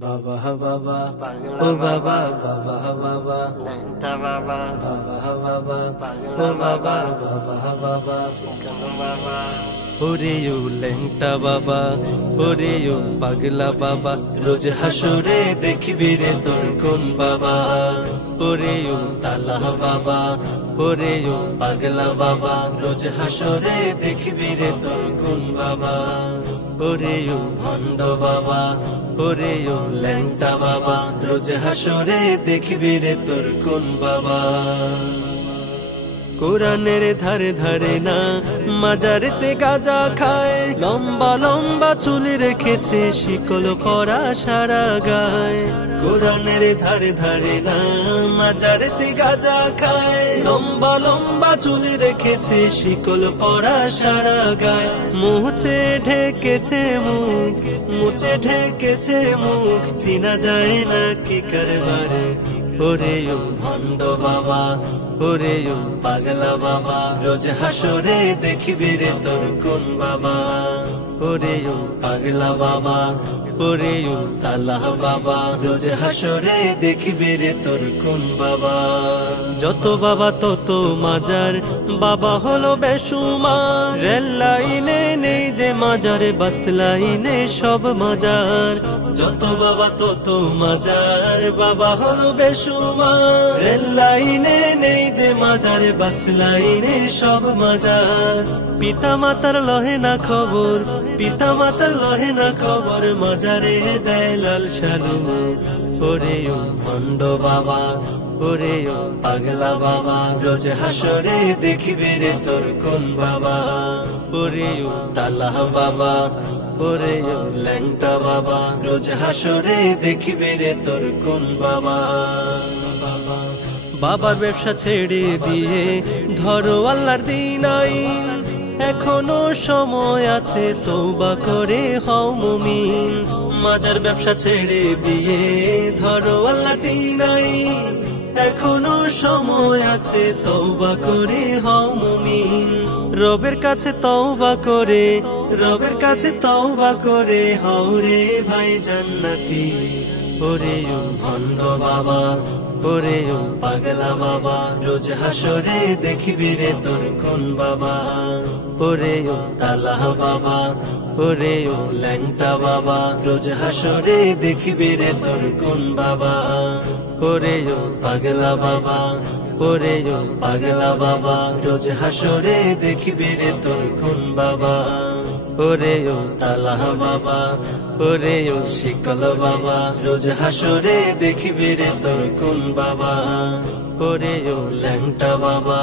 বাবা বাবা ও বাবা বাবা বাবা বাবা বাবা বাবা ও বাবা বাবা বাবা ওরে ও ল্যাংটা বাবা, ওরে ও পাগলা বাবা, রোজ হাসরে দেখবি রে তোর কোন বাবা। ওরে ও তালা বাবা, ওরে ও পাগলা বাবা, রোজ হাসরে দেখবি রে তোর কোন বাবা। ওরে ও ভণ্ড বাবা, ওরে ও ল্যাংটা বাবা, রোজ হাসরে দেখবি রে তোর কোন বাবা। কোরআনের ধারে ধারে না মাজারেতে গাঁজা খায়, লম্বা লম্বা চুল রেখেছে শিকল পরা সারা গায়। কোরআনের ধারে ধারে না মাজারেতে গাঁজা খায়, লম্বা লম্বা চুল রেখেছে শিকল পরা সারা গায়। মুছে ঢেকেছে মুখ, মুছে ঢেকেছে মুখ, চিনা যায় না কি কারবারে। ওরে ও ভণ্ড বাবা, ওরে ও পাগলা বাবা, রোজ হাসরে দেখবি রে তোর কোন বাবা। ওরে ও পাগলা বাবা, ওরে ও তালা বাবা, রোজ হাসরে দেখবি রে তোর কোন বাবা। যত বাবা তত মাজার, বাবা হলো বেসুমার। রেল লাইনে নেই যে মাজার, বাস লাইনে সব মাজার। যত বাবা তত মাজার, বাবা হলো বেসুমার। রেল লাইনে নেই যে মাজার, বাস লাইনে সব মাজার। পিতা মাতার লহে না খবর, পিতা মাতার লহে না খবর, মাজারে দেয় লাল সালু। ওরে ও ভণ্ড বাবা, ওরে ও পাগলা বাবা, রোজ হাসরে দেখবি রে তোর কোন বাবা। ওরে ও তালা বাবা, ওরে ও ল্যাংটা বাবা, রোজ হাসরে দেখবি রে তোর কোন বাবা। বাবার ব্যবসা ছেড়ে দিয়ে ধরো আল্লাহর দিন আইন, এখনো সময় আছে তওবা করে হও মুমিন। মাজার ব্যবসা ছেড়ে দিয়ে ধরো আল্লাহর দিন আইন, এখনো সময় আছে তওবা করে হও মুমিন। রবের কাছে তওবা করে, রবের কাছে তওবা করে হও রে ভাই জান্নাতি। ওরে ও ভণ্ড বাবা, ওরে ও পাগলা বাবা, রোজ হাসরে দেখবি রে তোর কোন বাবা। ওরে ও তালা বাবা, ওরে ও ল্যাংটা বাবা, রোজ হাসরে দেখবি রে তোর কোন বাবা। ওরে ও পাগলা বাবা, ওরে ও পাগলা বাবা, রোজ হাসরে দেখবি রে তোর কোন বাবা। ওরে ও তালা বাবা, ওরে ও শিকল বাবা, রোজ হাসরে দেখবি রে তোর কোন বাবা। ওরে ও ল্যাংটা বাবা,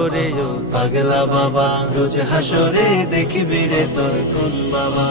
ওরে ও পাগলা বাবা, রোজ হাসরে দেখবি রে তোর কোন বাবা।